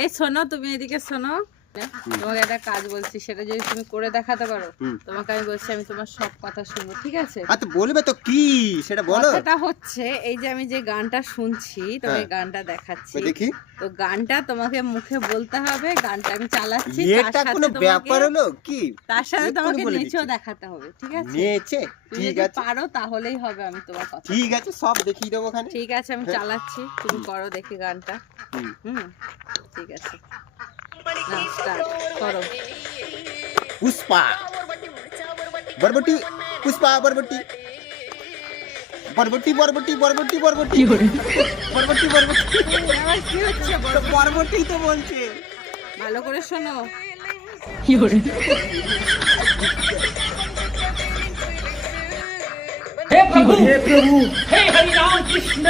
এই শোনো, তুমি এদিকে শোনো, তোমাকে একটা কাজ বলছি, সেটা যদি তুমি করে দেখাতে পারো, তোমাকে আমি বলছি আমি তোমার সব কথা শুনবো, ঠিক আছে? আচ্ছা বলবে তো, কি সেটা বলো। কথাটা হচ্ছে এই যে আমি যে গানটা শুনছি, তোমাকে গানটা দেখাচ্ছি, দেখি। তো গানটা তোমাকে মুখে বলতে হবে, গানটা আমি চালাচ্ছি, এটা কোনো ব্যাপার হলো কি? তার সাথে তোমাকে নেচেও দেখাতে হবে, ঠিক আছে? নেচে? ঠিক আছে, পারো তাহলেই হবে, আমি তোমার কথা। ঠিক আছে, সব দেখিয়ে দেবো ওখানে। ঠিক আছে, আমি চালাচ্ছি, তুমি করো দেখি গানটা। ঠিক আছে, না স্টার্ট করো। পুষ্পা বরবটি, পুষ্পা বরবটি, বরবটি বরবটি বরবটি বরবটি বরবটি বরবটি। আবার কি হচ্ছে? বরবটি তো বলছে। ভালো করে শোনো। কি করে? हे प्रभु हे हरि राम कृष्ण